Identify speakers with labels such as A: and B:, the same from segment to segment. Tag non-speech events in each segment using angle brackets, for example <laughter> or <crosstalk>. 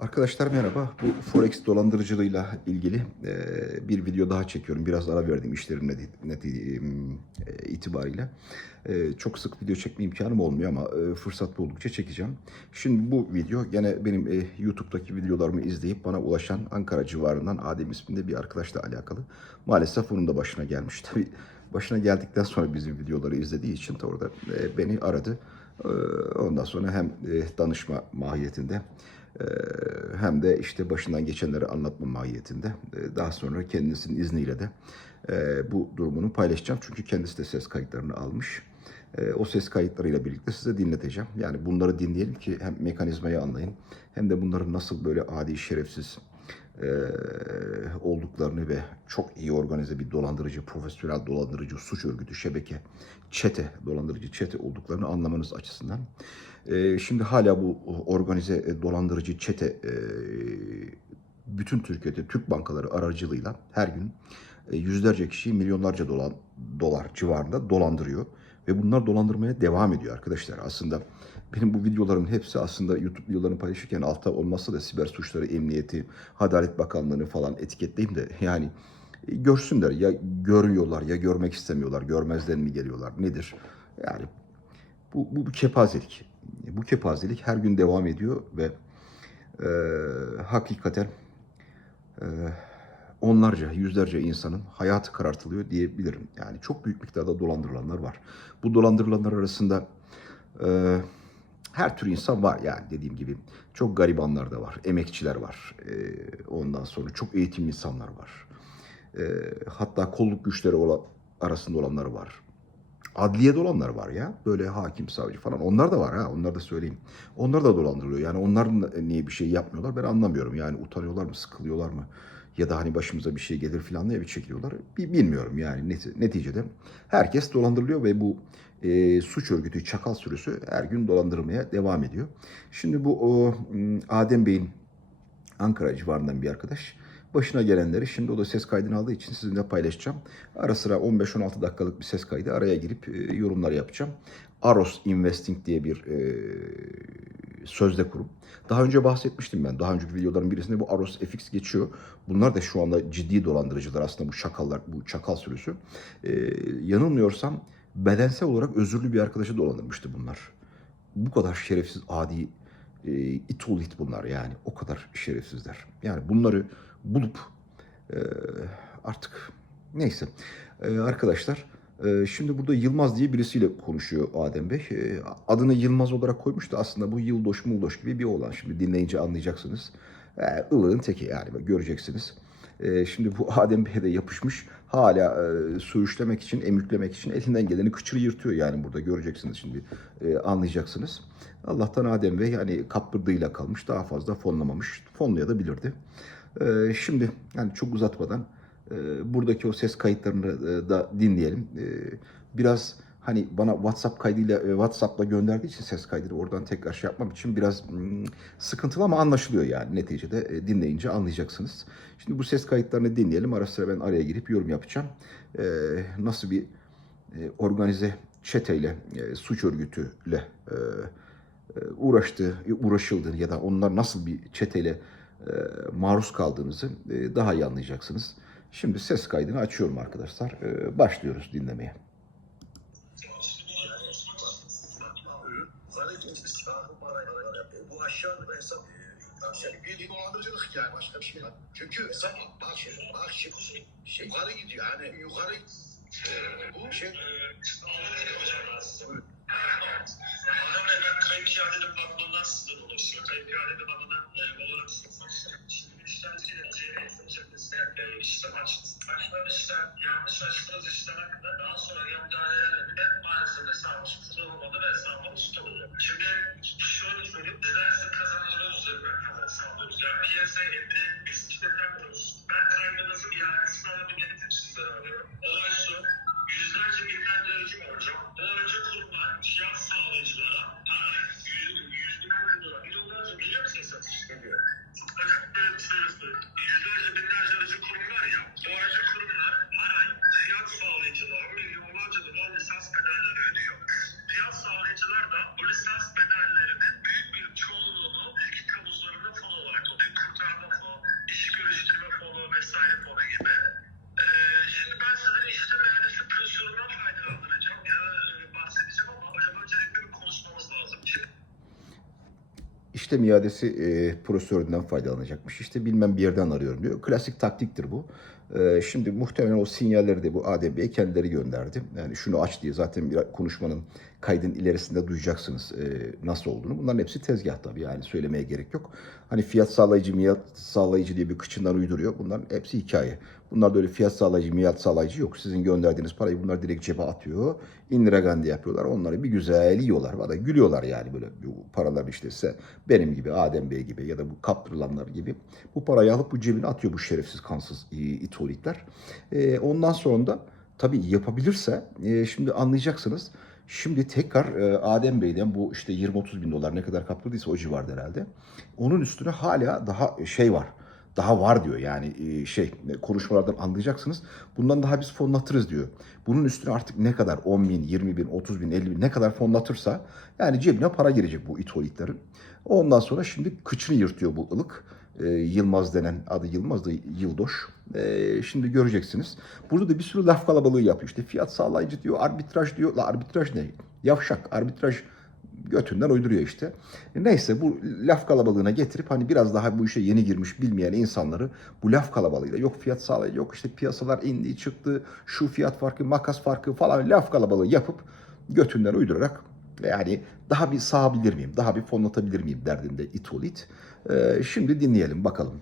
A: Arkadaşlar merhaba. Bu Forex dolandırıcılığıyla ilgili e, bir video daha çekiyorum. Biraz ara verdim işlerim neti, neti- e, itibariyle. E, çok sık video çekme imkanım olmuyor ama e, fırsat buldukça çekeceğim. Şimdi bu video gene benim e, YouTube'daki videolarımı izleyip bana ulaşan Ankara civarından Adem isminde bir arkadaşla alakalı. Maalesef onun da başına gelmiş. Tabii başına geldikten sonra bizim videoları izlediği için de orada e, beni aradı. E, ondan sonra hem e, danışma mahiyetinde hem de işte başından geçenleri anlatma mahiyetinde Ee, daha sonra kendisinin izniyle de e, bu durumunu paylaşacağım. Çünkü kendisi de ses kayıtlarını almış. Ee, O ses kayıtlarıyla birlikte size dinleteceğim. Yani bunları dinleyelim ki hem mekanizmayı anlayın hem de bunların nasıl böyle adi şerefsiz e, olduklarını ve çok iyi organize bir dolandırıcı, profesyonel dolandırıcı, suç örgütü, şebeke, çete, dolandırıcı çete olduklarını anlamanız açısından. E, şimdi hala bu organize e, dolandırıcı çete e, bütün Türkiye'de Türk bankaları aracılığıyla her gün e, yüzlerce kişiyi milyonlarca dolar, dolar civarında dolandırıyor. Ve bunlar dolandırmaya devam ediyor arkadaşlar. Aslında benim bu videolarımın hepsi aslında YouTube videolarını paylaşırken altta olmazsa da siber suçları emniyeti, Adalet Bakanlığı'nı falan etiketleyeyim de yani e, görsünler ya görüyorlar ya görmek istemiyorlar, görmezden mi geliyorlar nedir? Yani bu, bu bir kepazelik. Bu kepazelik her gün devam ediyor ve e, hakikaten e, onlarca, yüzlerce insanın hayatı karartılıyor diyebilirim. Yani çok büyük miktarda dolandırılanlar var. Bu dolandırılanlar arasında e, her tür insan var yani dediğim gibi. Çok garibanlar da var, emekçiler var. E, ondan sonra çok eğitimli insanlar var. E, hatta kolluk güçleri olan, arasında olanlar var. Adliyede olanlar var ya. Böyle hakim, savcı falan. Onlar da var ha. Onlar da söyleyeyim. Onlar da dolandırılıyor. Yani onlar niye bir şey yapmıyorlar ben anlamıyorum. Yani utanıyorlar mı, sıkılıyorlar mı? Ya da hani başımıza bir şey gelir falan diye bir çekiliyorlar. Bi- Bilmiyorum yani Net- neticede. Herkes dolandırılıyor ve bu e, suç örgütü çakal sürüsü her gün dolandırmaya devam ediyor. Şimdi bu o, Adem Bey'in Ankara civarından bir arkadaş. Başına gelenleri şimdi o da ses kaydını aldığı için sizinle paylaşacağım. Ara sıra 15-16 dakikalık bir ses kaydı araya girip e, yorumlar yapacağım. Aros Investing diye bir e, sözde kurum. Daha önce bahsetmiştim ben. Daha önceki videoların birisinde bu Aros FX geçiyor. Bunlar da şu anda ciddi dolandırıcılar aslında bu şakallar, bu çakal sürüsü. E, yanılmıyorsam bedensel olarak özürlü bir arkadaşı dolandırmıştı bunlar. Bu kadar şerefsiz, adi e, it oğlu bunlar yani. O kadar şerefsizler. Yani bunları bulup e, artık neyse E, arkadaşlar şimdi burada Yılmaz diye birisiyle konuşuyor Adem Bey. E, adını Yılmaz olarak koymuş da aslında bu Yıldoş Muldoş gibi bir olan. Şimdi dinleyince anlayacaksınız. E, ılığın teki yani göreceksiniz. Şimdi bu <laughs> Adem Bey'e de yapışmış. Hala e, söğüşlemek için, emüklemek için elinden geleni kıçırı yırtıyor yani burada göreceksiniz şimdi. E, anlayacaksınız. Allah'tan Adem Bey yani kapırdığıyla kalmış. Daha fazla fonlamamış. E, şimdi yani çok uzatmadan buradaki o ses kayıtlarını e, da dinleyelim. E, biraz hani bana WhatsApp kaydıyla e, WhatsApp'la gönderdiği için ses kaydını oradan tekrar şey yapmam için biraz mm, sıkıntılı ama anlaşılıyor yani neticede e, dinleyince anlayacaksınız. Şimdi bu ses kayıtlarını dinleyelim. Ara sıra ben araya girip yorum yapacağım. E, nasıl bir e, organize çeteyle, e, suç örgütüyle e, e, uğraştığı, uğraşıldığı ya da onlar nasıl bir çeteyle e, maruz kaldığınızı e, daha iyi anlayacaksınız. Şimdi ses kaydını açıyorum arkadaşlar. E, başlıyoruz dinlemeye.
B: Çünkü hesap bak şey, yukarı gidiyor yani yukarı bu şey
C: Bey ben kayıp iade departmanından sizden ulaşıyorum. Kayıp iade departmanından e, olarak Şimdi işlemciyle E. Açılan işlem, yanlış açtığınız işlem hakkında daha sonra müdahalelerle bile maalesef hesabımız olmadı ve hesabımız tutuldu. Şimdi şöyle söyleyeyim, nedense kazanıcılar üzerinden kazan sağlıyoruz. Yani piyasaya elde biz işletemiyoruz. Ben kaybınızın iadesini alabilmeniz için sizden arıyorum. Olay şu, yüzlerce binlerce aracım olacak. Bu aracı kurumlar fiyat sağlayıcılara her ay yüz, yüz binlerce dolar, bir dolar Özür dilerim servisli. Yüzlerce binlerce aracı kurum ya.
A: O aracı işlem iadesi e, prosedüründen faydalanacakmış. İşte bilmem bir yerden arıyorum diyor. Klasik taktiktir bu. E, şimdi muhtemelen o sinyalleri de bu ADB'ye kendileri gönderdi. Yani şunu aç diye zaten bir konuşmanın kaydın ilerisinde duyacaksınız e, nasıl olduğunu. Bunların hepsi tezgah tabii yani söylemeye gerek yok. Hani fiyat sağlayıcı, miat sağlayıcı diye bir kıçından uyduruyor. Bunların hepsi hikaye. Bunlar böyle fiyat sağlayıcı, miat sağlayıcı yok. Sizin gönderdiğiniz parayı bunlar direkt cebe atıyor. Indira Gandhi yapıyorlar. Onları bir güzel yiyorlar. Valla gülüyorlar yani böyle bu paralar işte ise benim gibi, Adem Bey gibi ya da bu kaptırılanlar gibi. Bu parayı alıp bu cebine atıyor bu şerefsiz kansız e, itolikler. E, ondan sonra da tabii yapabilirse e, şimdi anlayacaksınız. Şimdi tekrar e, Adem Bey'den bu işte 20-30 bin dolar ne kadar kaptırdıysa o civarda herhalde. Onun üstüne hala daha şey var. Daha var diyor yani e, şey konuşmalardan anlayacaksınız. Bundan daha biz fonlatırız diyor. Bunun üstüne artık ne kadar 10 bin, 20 bin, 30 bin, 50 bin ne kadar fonlatırsa yani cebine para girecek bu itoliklerin. Ondan sonra şimdi kıçını yırtıyor bu ılık. E, Yılmaz denen adı Yılmaz da Yıldoş. E, şimdi göreceksiniz. Burada da bir sürü laf kalabalığı yapıyor. İşte fiyat sağlayıcı diyor, arbitraj diyor. La arbitraj ne? Yavşak. Arbitraj götünden uyduruyor işte. Neyse bu laf kalabalığına getirip hani biraz daha bu işe yeni girmiş bilmeyen insanları bu laf kalabalığıyla yok fiyat sağlayıcı yok işte piyasalar indi çıktı şu fiyat farkı makas farkı falan laf kalabalığı yapıp götünden uydurarak yani daha bir sağabilir miyim daha bir fonlatabilir miyim derdinde itolit. Ee, şimdi dinleyelim bakalım.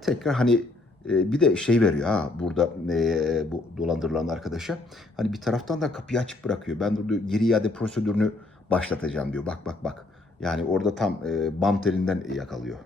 A: Tekrar hani e, bir de şey veriyor ha burada e, bu dolandırılan arkadaşa. Hani bir taraftan da kapıyı açık bırakıyor. Ben diyor, geri iade prosedürünü başlatacağım diyor. Bak bak bak. Yani orada tam e, bam telinden yakalıyor.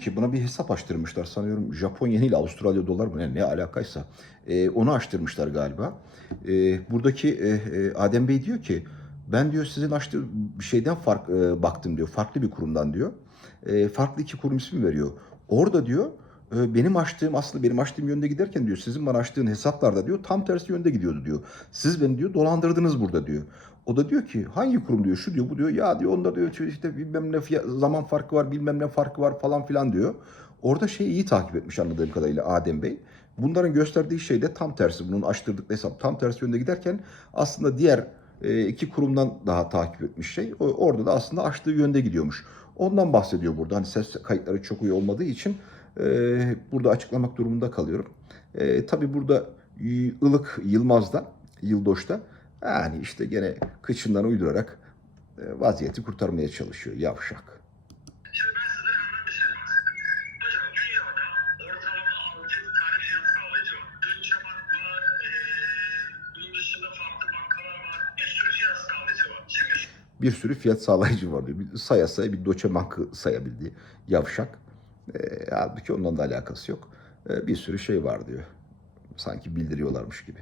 A: Ki buna bir hesap açtırmışlar sanıyorum Japonya ile Avustralya dolar mı ne, ne alakaysa Ee, onu açtırmışlar galiba. Ee, buradaki e, e, Adem Bey diyor ki ben diyor sizin açtığı bir şeyden fark e, baktım diyor farklı bir kurumdan diyor. E, farklı iki kurum ismi veriyor. Orada diyor e, benim açtığım aslında benim açtığım yönde giderken diyor sizin bana açtığın hesaplarda diyor tam tersi yönde gidiyordu diyor. Siz beni diyor dolandırdınız burada diyor. O da diyor ki hangi kurum diyor şu diyor bu diyor ya diyor onda diyor işte bilmem ne fiya- zaman farkı var bilmem ne farkı var falan filan diyor. Orada şeyi iyi takip etmiş anladığım kadarıyla Adem Bey. Bunların gösterdiği şey de tam tersi. Bunun açtırdıkları hesap tam tersi yönde giderken aslında diğer e, iki kurumdan daha takip etmiş şey. Orada da aslında açtığı yönde gidiyormuş. Ondan bahsediyor burada. Hani ses kayıtları çok iyi olmadığı için e, burada açıklamak durumunda kalıyorum. E, tabii burada ılık Yılmaz'da, Yıldoş'ta yani işte gene kıçından uydurarak e, vaziyeti kurtarmaya çalışıyor yavşak.
C: Bir bahsedeyim. Hocam dünyada ortalama 6 tane fiyat sağlayıcı var. Deutsche Bank var, eee bunun dışında farklı bankalar var, bir sürü fiyat sağlayıcı var.
A: Diyor. Saya saya bir doçe bankı sayabildiği yavşak. E, halbuki ondan da alakası yok. E, bir sürü şey var diyor. Sanki bildiriyorlarmış gibi.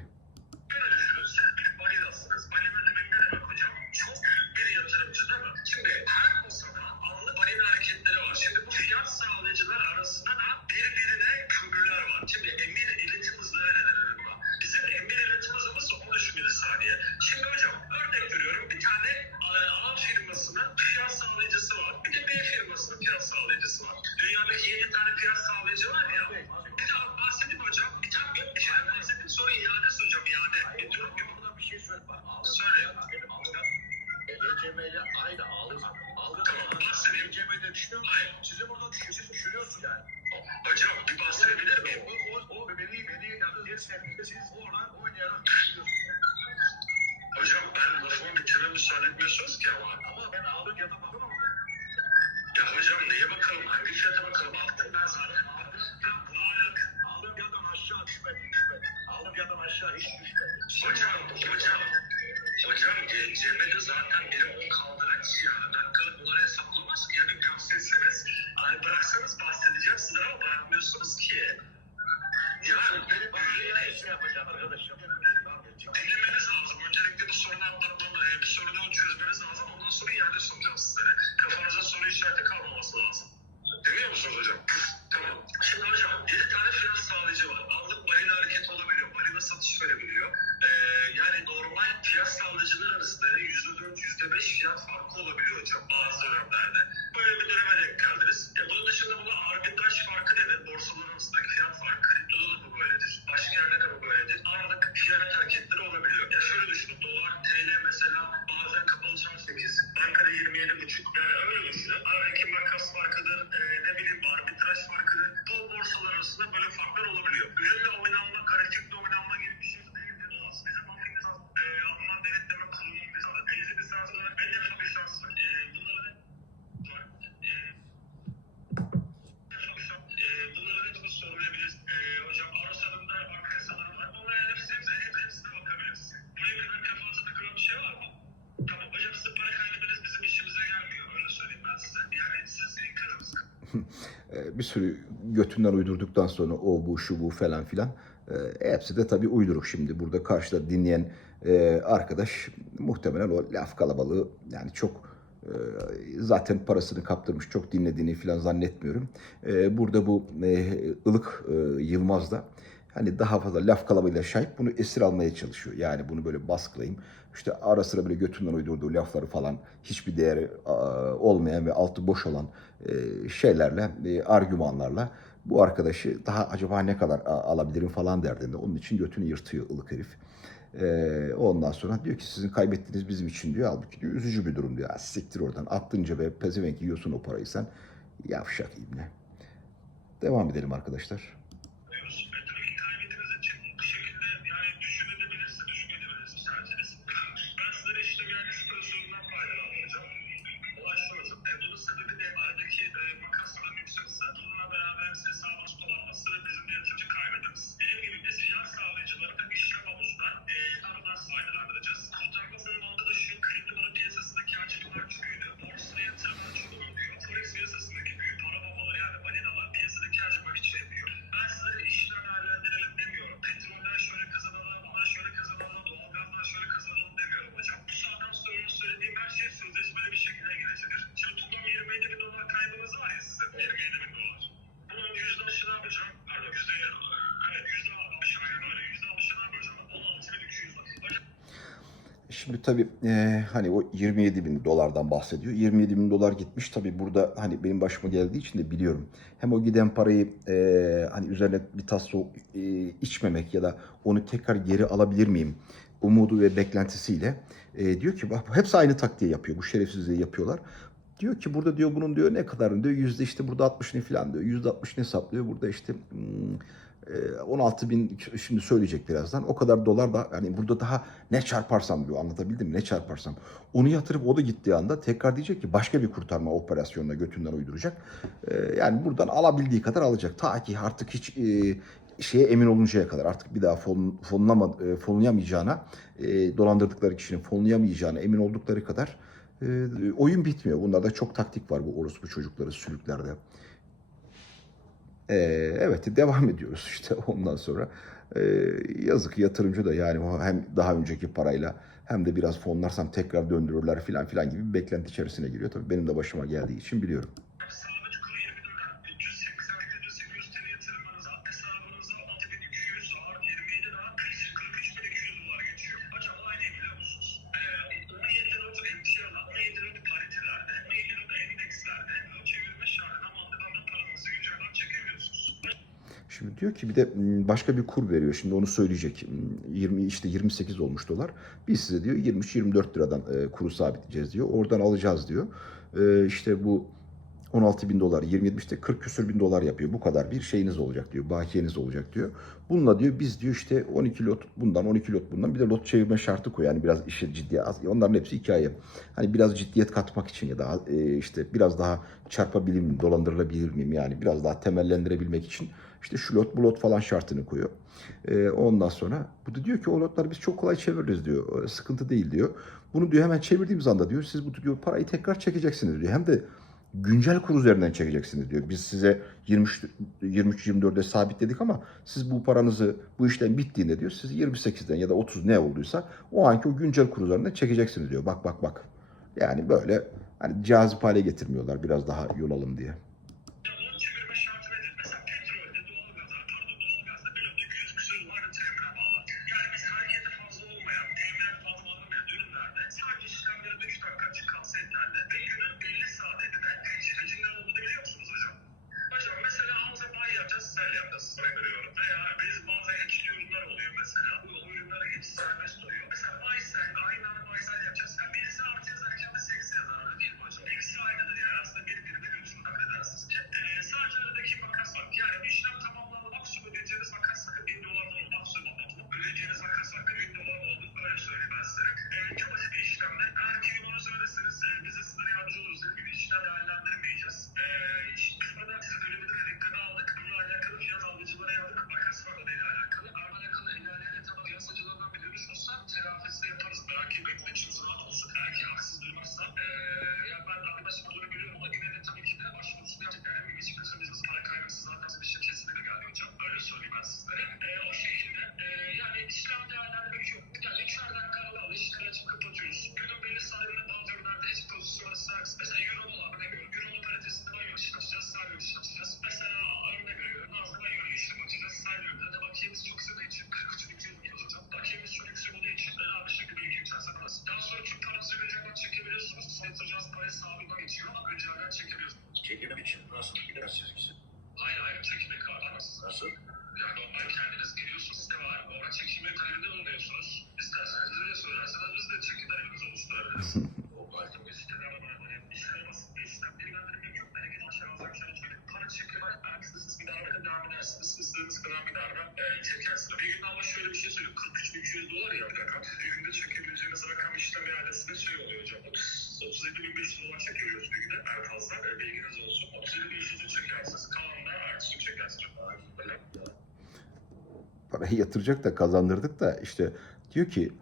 B: Düşürüyorsunuz.
C: Hocam ben lafımı bitirmeme müsaade etmiyorsunuz ki ama.
B: Ama
C: hocam neye bakalım? Hangi fiyata bakalım? Hocam, hocam. Hocam GCM'de zaten biri 10 kaldıraç ya. Dakikalık bunları hesaplamaz ki. Yani bıraksanız bahsedeceğim size ama bırakmıyorsunuz ki. Yani
B: beni
C: bağırıyor ne bu sorunu atlatmanız, bu sorunu çözmeniz lazım. Ondan sonra iade sunacağım sizlere. Kafanıza soru işareti kalmaması lazım. Dinliyor musunuz hocam? Tamam. Şimdi hocam 7 tane finans sağlayıcı var. Anlık balina hareket olabiliyor. Balina satış verebiliyor. Ee, yani normal fiyat sağlayıcılar arasında yüzde %4, %5 fiyat farkı olabiliyor hocam bazı dönemlerde. Böyle bir döneme denk geldiniz. E, bunun dışında buna arbitraj farkı denir. Borsalar arasındaki fiyat farkı. Kriptoda da bu böyledir. Başka yerde de bu böyledir. Anlık fiyat hareketleri olabiliyor. Ya şöyle düşünün. Dolar, TL mesela bazen kapalı çarşı 8, bankada 27,5. Yani öyle düşünün. Aradaki makas farkıdır, e, ne bileyim arbitraj farkıdır. Bu borsalar arasında böyle farklar olabiliyor. Ürünle oynanma, grafikle oynanma gibi bir şey bir
A: sürü götünden uydurduktan sonra o bu şu bu falan filan e, hepsi de tabii uyduruk şimdi burada karşıda dinleyen e, arkadaş muhtemelen o laf kalabalığı yani çok e, zaten parasını kaptırmış çok dinlediğini filan zannetmiyorum. E, burada bu e, ılık e, Yılmaz da hani daha fazla laf kalabalığıyla şahit bunu esir almaya çalışıyor. Yani bunu böyle baskılayayım. İşte ara sıra böyle götünden uydurduğu lafları falan hiçbir değeri olmayan ve altı boş olan e, şeylerle, e, argümanlarla bu arkadaşı daha acaba ne kadar alabilirim falan derdinde. Onun için götünü yırtıyor ılık herif. E, ondan sonra diyor ki sizin kaybettiğiniz bizim için diyor. Halbuki diyor üzücü bir durum diyor. "Ha, Siktir oradan attınca ve pezevenk yiyorsun o parayı sen. Yavşak ibne. Devam edelim arkadaşlar.
C: Şimdi
A: tabii e, hani o 27 bin dolardan bahsediyor. 27 bin dolar gitmiş. Tabii burada hani benim başıma geldiği için de biliyorum. Hem o giden parayı e, hani üzerine bir tas su e, içmemek ya da onu tekrar geri alabilir miyim umudu ve beklentisiyle e, diyor ki bak hepsi aynı taktiği yapıyor. Bu şerefsizliği yapıyorlar. Diyor ki burada diyor bunun diyor ne kadar diyor yüzde işte burada 60'ını falan diyor. Yüzde 60'ını hesaplıyor. Burada işte hmm, 16 bin şimdi söyleyecek birazdan. O kadar dolar da yani burada daha ne çarparsam diyor anlatabildim mi? Ne çarparsam. Onu yatırıp o da gittiği anda tekrar diyecek ki başka bir kurtarma operasyonuna götünden uyduracak. E, yani buradan alabildiği kadar alacak. Ta ki artık hiç e, şeye emin oluncaya kadar artık bir daha fon, fonlama, e, fonlayamayacağına e, dolandırdıkları kişinin fonlayamayacağına emin oldukları kadar oyun bitmiyor. Bunlarda çok taktik var bu orospu çocukları sülüklerde. Ee, evet devam <laughs> ediyoruz işte ondan sonra. Ee, yazık yatırımcı da yani hem daha önceki parayla hem de biraz fonlarsam tekrar döndürürler filan filan gibi bir beklenti içerisine giriyor. Tabii benim de başıma geldiği için biliyorum. Diyor ki bir de başka bir kur veriyor. Şimdi onu söyleyecek. M, 20 işte 28 olmuş dolar. Biz size diyor 23-24 liradan kuru sabitleyeceğiz diyor. Oradan alacağız diyor. İşte bu 16 bin dolar, 27 işte 40 küsür bin dolar yapıyor. Bu kadar bir şeyiniz olacak diyor. Bakiyeniz olacak diyor. Bununla diyor biz diyor işte 12 lot bundan 12 lot bundan bir de lot çevirme şartı koy. Yani biraz işe ciddiye. Onların hepsi hikaye. Hani biraz ciddiyet katmak için ya da e, işte biraz daha çarpabilir miyim, dolandırılabilir miyim yani biraz daha temellendirebilmek için işte şu lot bu lot falan şartını koyuyor. E, ondan sonra bu da diyor ki o lotları biz çok kolay çeviririz diyor. E, Sıkıntı değil diyor. Bunu diyor hemen çevirdiğimiz anda diyor siz bu diyor parayı tekrar çekeceksiniz diyor. Hem de güncel kur üzerinden çekeceksiniz diyor. Biz size 23 23-24'e sabitledik ama siz bu paranızı bu işlem bittiğinde diyor siz 28'den ya da 30 ne olduysa o anki o güncel kur üzerinden çekeceksiniz diyor. Bak bak bak. Yani böyle hani cazip hale getirmiyorlar biraz daha yol alın diye. Parayı <laughs> yatıracak da kazandırdık da işte diyor ki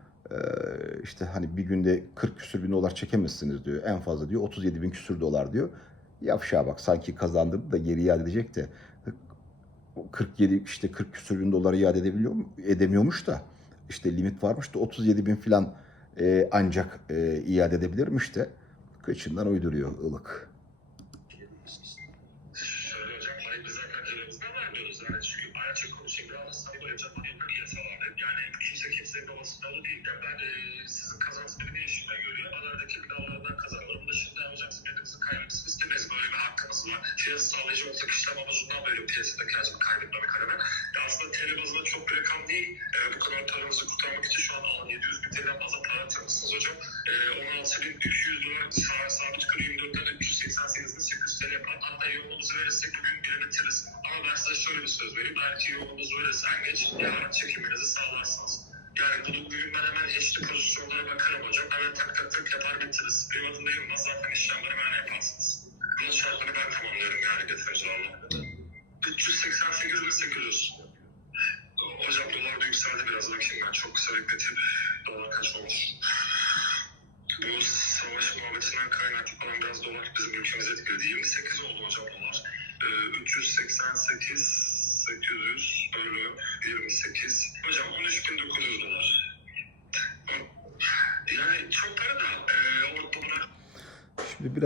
A: işte hani bir günde 40 küsür bin dolar çekemezsiniz diyor. En fazla diyor 37 bin küsür dolar diyor. Yavşağa bak sanki kazandırdı da geri iade edecek de 47 işte 40 küsür bin doları iade edebiliyor mu? Edemiyormuş da işte limit varmış da 37 bin falan e, ancak e, iade edebilirmiş de kıçından uyduruyor ılık.
C: Havuzundan böyle piyasadaki hacmi kaybetmemek adına. Ya aslında TL bazında çok bir rakam değil. E, bu kadar paranızı kurtarmak için şu an 700 bin TL'den fazla para yatırmışsınız hocam. E, 16.200 dolar sa- sabit kuru 24'ten 388'in 800 TL yapar. Hatta yoğunluğumuzu verirsek bugün bile bitiririz. Ama ben size şöyle bir söz vereyim. Belki yoğunluğumuzu verirsen geç yarın çekiminizi sağlarsınız. Yani bunu bugün ben hemen eşli pozisyonlara bakarım hocam. Hemen tak tak tak yapar bitiririz. Benim adım değil mi? Zaten işlemleri ben yaparsınız. Bunun şartlarını ben tamamlıyorum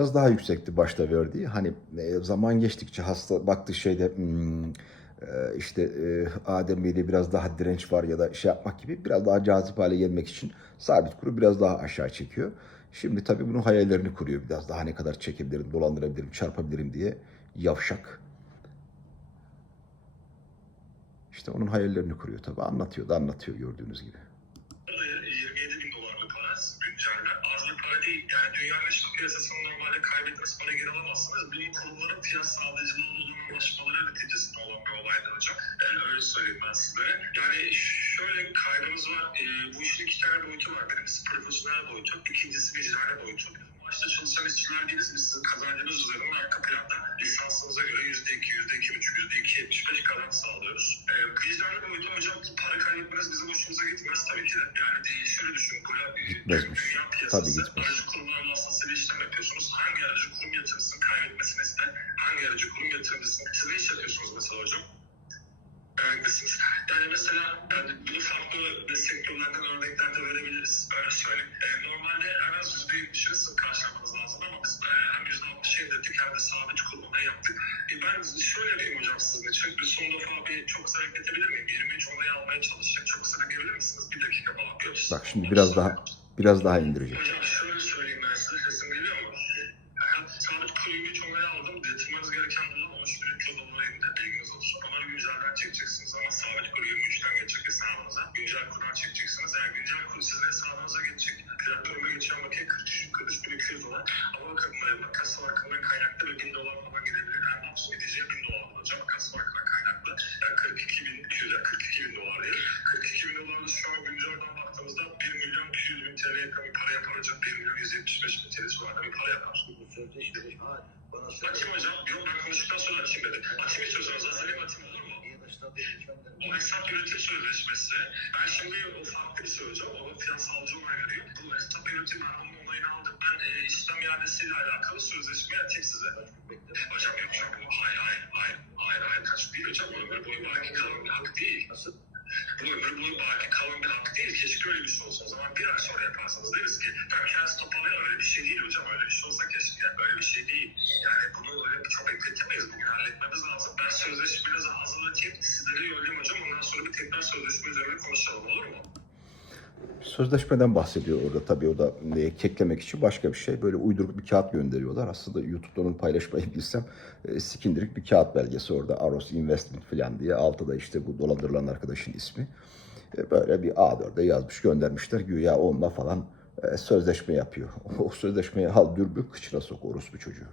C: biraz
A: daha yüksekti başta verdiği. Hani e, zaman geçtikçe hasta baktı şeyde hmm, e, işte e, Adem Bey'de biraz daha direnç var ya da şey yapmak gibi biraz daha cazip hale gelmek için sabit kuru biraz daha aşağı çekiyor. Şimdi tabii bunun hayallerini kuruyor biraz daha ne kadar çekebilirim, dolandırabilirim, çarpabilirim diye yavşak. İşte onun hayallerini kuruyor tabii anlatıyor da anlatıyor gördüğünüz gibi.
C: Para geri alamazsınız. Bunun kurumların fiyat sağlayıcılığı olduğunu anlaşmaları neticesinde olan bir olaydır hocam. Yani öyle söyleyeyim ben size. Yani şöyle kaybımız var. Ee, bu işin iki tane boyutu var. Birincisi profesyonel boyutu. ikincisi vicdani boyutu. Başta çalışan işçiler değiliz. Biz sizin kazancınız üzerinden arka planda lisansınıza göre yüzde iki, yüzde iki buçuk, yüzde iki yetmiş beş kazanç sağlıyoruz. Ee, vicdani boyutu hocam para kaybetmeniz bizim hoşumuza gitmez tabii ki de. Yani şöyle düşünün. Buraya dünya
A: Tabii
C: piyasası. Siz ne iş yapıyorsunuz mesela hocam? Haklısınız. Yani mesela yani bunu farklı sektörlerden örnekler de verebiliriz. Öyle söyleyeyim. E, normalde en az yüzde yetmişini sizin karşılamanız lazım ama biz e, hem yüzde altmış indirdik hem de sabit kurumuna yaptık. E, ben şöyle yapayım hocam sizin için. Bir son defa bir çok kısa bekletebilir miyim? 23 onayı almaya çalışacak. Çok kısa bekleyebilir misiniz? Bir dakika falan.
A: Bak şimdi biraz daha biraz daha indirecek.
C: Hocam şöyle söyleyeyim Güncel kurdan çekeceksiniz. Eğer güncel kur sizin hesabınıza geçecek. Platforma geçen bakayım 43 43.200 dolar. Ama bakın e, kasa farkından kaynaklı ve 1000 dolar falan gidebilir. Yani maksimum gideceği 1000 dolar olacak. Kasa farkından kaynaklı. Yani 42.200 yani 42.000 dolar değil. 42.000 dolar da şu an güncelden baktığımızda 1 milyon 200 bin TL yakın bir para yapar hocam. 1 milyon 175 bin TL civarında bir para yapar.
B: Bu sözleşmeyi bana söyle.
C: Açayım hocam. Yok ben konuştuktan sonra açayım dedim. Açayım istiyorsanız hazırlayayım atayım O hesap yönetim sözleşmesi. Ben şimdi o farklı bir şey hocam. O finansalcı onay veriyor. Bu hesap yönetim onun onayını aldım. Ben e, işlem iadesiyle alakalı sözleşmeyi atayım size. Hocam yok çok. Hayır hayır hayır. Hayır hayır kaç değil hocam. Bu ömür boyu baki kalan bir hak değil.
B: Nasıl?
C: Bu ömür boyu baki kalan bir hak değil. Keşke öyle bir şey olsa. O zaman bir ay sonra yaparsanız deriz ki ben kendisi toparlayın. Öyle bir şey değil hocam. Öyle bir şey olsa keşke. Yani böyle bir şey değil. Yani bunu öyle çok bekletemeyiz. Bugün halletmemiz lazım. Ben sözleşmenizi hazırlatayım. Sizlere yollayayım hocam. Ondan sonra bir tekrar sözleşme üzerine konuşalım. Olur mu?
A: Sözleşmeden bahsediyor orada tabii o da e, keklemek için başka bir şey. Böyle uyduruk bir kağıt gönderiyorlar. Aslında YouTube'da onu paylaşmayı bilsem e, sikindirik bir kağıt belgesi orada. Aros Investment falan diye. Altta da işte bu dolandırılan arkadaşın ismi. E, böyle bir A4'e yazmış göndermişler. Güya onunla falan e, sözleşme yapıyor. <laughs> O sözleşmeyi al dürbün kıçına sok orospu çocuğu.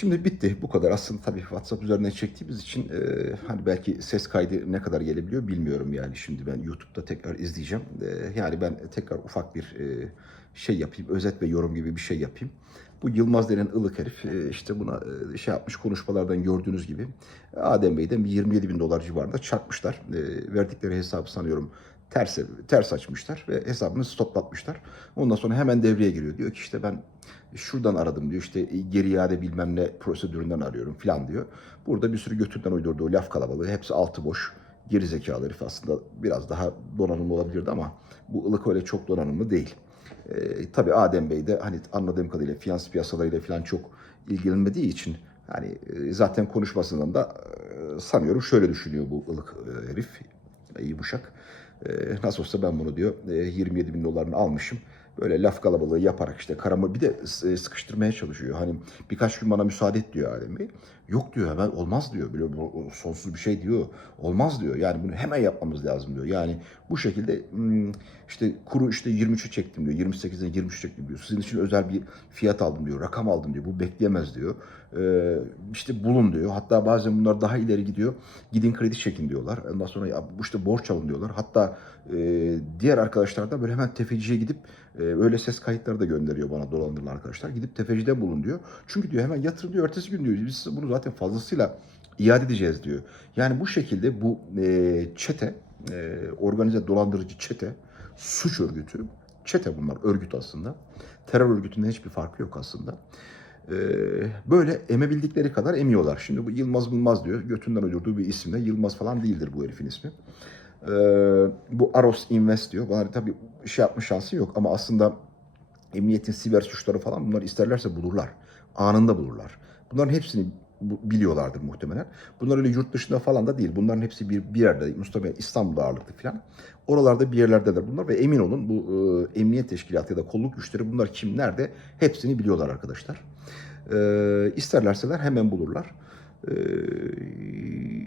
A: Şimdi bitti bu kadar. Aslında tabii WhatsApp üzerinden çektiğimiz için e, hani belki ses kaydı ne kadar gelebiliyor bilmiyorum yani. Şimdi ben YouTube'da tekrar izleyeceğim. E, yani ben tekrar ufak bir e, şey yapayım, özet ve yorum gibi bir şey yapayım. Bu Yılmaz denen ılık herif e, işte buna e, şey yapmış konuşmalardan gördüğünüz gibi Adem Bey'den bir 27 bin dolar civarında çarpmışlar. E, verdikleri hesabı sanıyorum ters, ters açmışlar ve hesabını stoplatmışlar. Ondan sonra hemen devreye giriyor. Diyor ki işte ben şuradan aradım diyor işte geri iade bilmem ne prosedüründen arıyorum falan diyor. Burada bir sürü götünden uydurduğu laf kalabalığı hepsi altı boş geri zekalı herif aslında biraz daha donanımlı olabilirdi ama bu ılık öyle çok donanımlı değil. Ee, tabii Adem Bey de hani anladığım kadarıyla finans piyasalarıyla falan çok ilgilenmediği için hani e, zaten konuşmasından da e, sanıyorum şöyle düşünüyor bu ılık e, herif yumuşak. E, nasıl olsa ben bunu diyor e, 27 bin dolarını almışım. Böyle laf kalabalığı yaparak işte karamı bir de e, sıkıştırmaya çalışıyor. Hani birkaç gün bana müsaade et diyor Adem Bey. Yok diyor hemen olmaz diyor. Böyle sonsuz bir şey diyor. Olmaz diyor. Yani bunu hemen yapmamız lazım diyor. Yani bu şekilde hmm, işte kuru işte 23'ü çektim diyor. 28'den 23 çektim diyor. Sizin için özel bir fiyat aldım diyor. Rakam aldım diyor. Bu bekleyemez diyor. Ee, işte bulun diyor. Hatta bazen bunlar daha ileri gidiyor. Gidin kredi çekin diyorlar. Ondan sonra ya işte borç alın diyorlar. Hatta e, diğer arkadaşlar da böyle hemen tefeciye gidip e, öyle ses kayıtları da gönderiyor bana dolandırılan arkadaşlar. Gidip tefeciden bulun diyor. Çünkü diyor hemen yatırın diyor. Ertesi gün diyor biz bunu zaten fazlasıyla iade edeceğiz diyor. Yani bu şekilde bu e, çete, e, organize dolandırıcı çete, suç örgütü, çete bunlar örgüt aslında. Terör örgütünden hiçbir farkı yok aslında. E, böyle emebildikleri kadar emiyorlar. Şimdi bu Yılmaz Yılmaz diyor. Götünden uydurduğu bir isimle. Yılmaz falan değildir bu herifin ismi. E, bu Aros Invest diyor. Bana tabii şey yapma şansı yok ama aslında emniyetin siber suçları falan bunları isterlerse bulurlar. Anında bulurlar. Bunların hepsini biliyorlardır muhtemelen. Bunlar öyle yurt dışında falan da değil. Bunların hepsi bir, bir yerde, muhtemelen İstanbul'da ağırlıklı falan. Oralarda bir yerlerdedir bunlar ve emin olun bu e, emniyet teşkilatı ya da kolluk güçleri bunlar kim, nerede hepsini biliyorlar arkadaşlar. E, isterlerseler hemen bulurlar. E,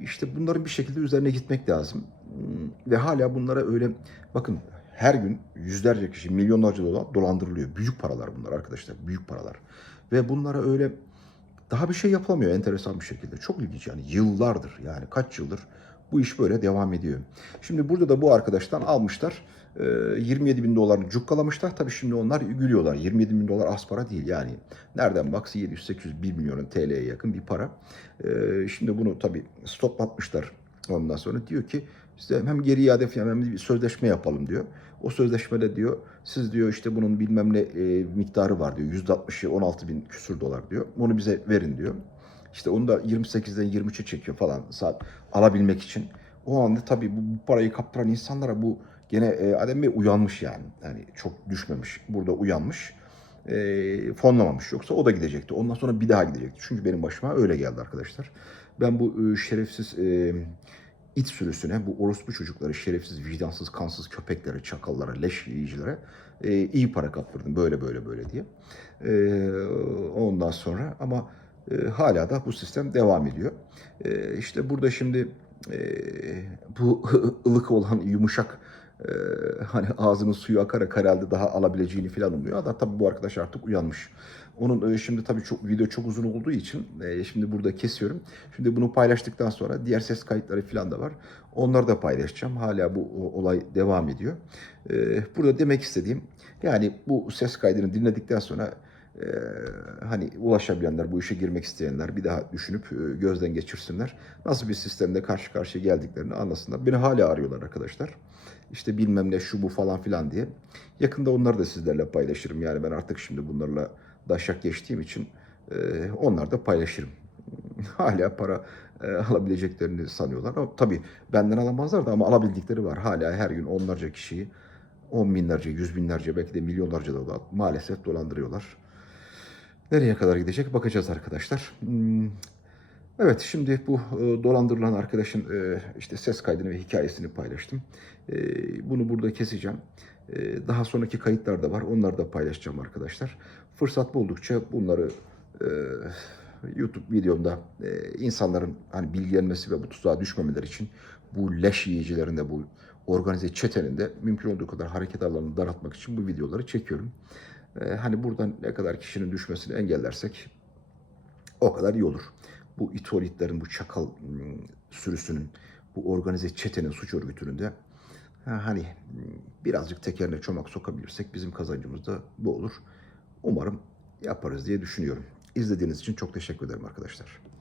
A: işte bunların bir şekilde üzerine gitmek lazım. Hmm, Ve hala bunlara öyle bakın her gün yüzlerce kişi, milyonlarca dolandırılıyor. Büyük paralar bunlar arkadaşlar, büyük paralar. Ve bunlara öyle daha bir şey yapılamıyor enteresan bir şekilde. Çok ilginç yani yıllardır yani kaç yıldır bu iş böyle devam ediyor. Şimdi burada da bu arkadaştan almışlar. e, 27 bin dolarını cukkalamışlar. Tabii şimdi onlar gülüyorlar. 27 bin dolar az para değil yani. Nereden baksa 700, 800, 1 milyon TL'ye yakın bir para. Şimdi bunu tabii stoplatmışlar. Ondan sonra diyor ki işte hem geri iade falan hem bir sözleşme yapalım diyor. O sözleşmede diyor siz diyor işte bunun bilmem ne e, miktarı var diyor. %60'ı 16 bin küsür dolar diyor. Onu bize verin diyor. İşte onu da 28'den 23'e çekiyor falan saat alabilmek için. O anda tabii bu, bu parayı kaptıran insanlara bu gene e, Adem Bey uyanmış yani. Yani çok düşmemiş. Burada uyanmış. E, fonlamamış. Yoksa o da gidecekti. Ondan sonra bir daha gidecekti. Çünkü benim başıma öyle geldi arkadaşlar. Ben bu e, şerefsiz e, it sürüsüne, bu orospu çocukları, şerefsiz, vicdansız, kansız köpeklere, çakallara, leş yiyicilere e, iyi para kaptırdım. Böyle böyle böyle diye. E, ondan sonra ama e, hala da bu sistem devam ediyor. E, işte burada şimdi e, bu <laughs> ılık olan yumuşak e, hani ağzının suyu akarak herhalde daha alabileceğini falan umuyor. Ama tabii bu arkadaş artık uyanmış. Onun e, şimdi tabii çok video çok uzun olduğu için e, şimdi burada kesiyorum. Şimdi bunu paylaştıktan sonra diğer ses kayıtları falan da var. Onları da paylaşacağım. Hala bu olay devam ediyor. E, burada demek istediğim yani bu ses kaydını dinledikten sonra e, hani ulaşabilenler, bu işe girmek isteyenler bir daha düşünüp gözden geçirsinler. Nasıl bir sistemde karşı karşıya geldiklerini anlasınlar. Beni hala arıyorlar arkadaşlar. İşte bilmem ne şu bu falan filan diye. Yakında onları da sizlerle paylaşırım. Yani ben artık şimdi bunlarla daşak geçtiğim için e, onları da paylaşırım. <laughs> Hala para e, alabileceklerini sanıyorlar. Ama tabii benden alamazlar da ama alabildikleri var. Hala her gün onlarca kişiyi on binlerce, yüz binlerce belki de milyonlarca da maalesef dolandırıyorlar. Nereye kadar gidecek bakacağız arkadaşlar. Evet şimdi bu e, dolandırılan arkadaşın e, işte ses kaydını ve hikayesini paylaştım. E, bunu burada keseceğim. Daha sonraki kayıtlar da var. Onları da paylaşacağım arkadaşlar. Fırsat buldukça bunları YouTube videomda insanların hani bilgilenmesi ve bu tuzağa düşmemeleri için bu leş yiyicilerin de bu organize çetenin de mümkün olduğu kadar hareket alanını daraltmak için bu videoları çekiyorum. Hani buradan ne kadar kişinin düşmesini engellersek o kadar iyi olur. Bu itoritlerin, bu çakal hmm, sürüsünün, bu organize çetenin, suç örgütünün de ha, hani hmm, birazcık tekerine çomak sokabilirsek bizim kazancımız da bu olur. Umarım yaparız diye düşünüyorum. İzlediğiniz için çok teşekkür ederim arkadaşlar.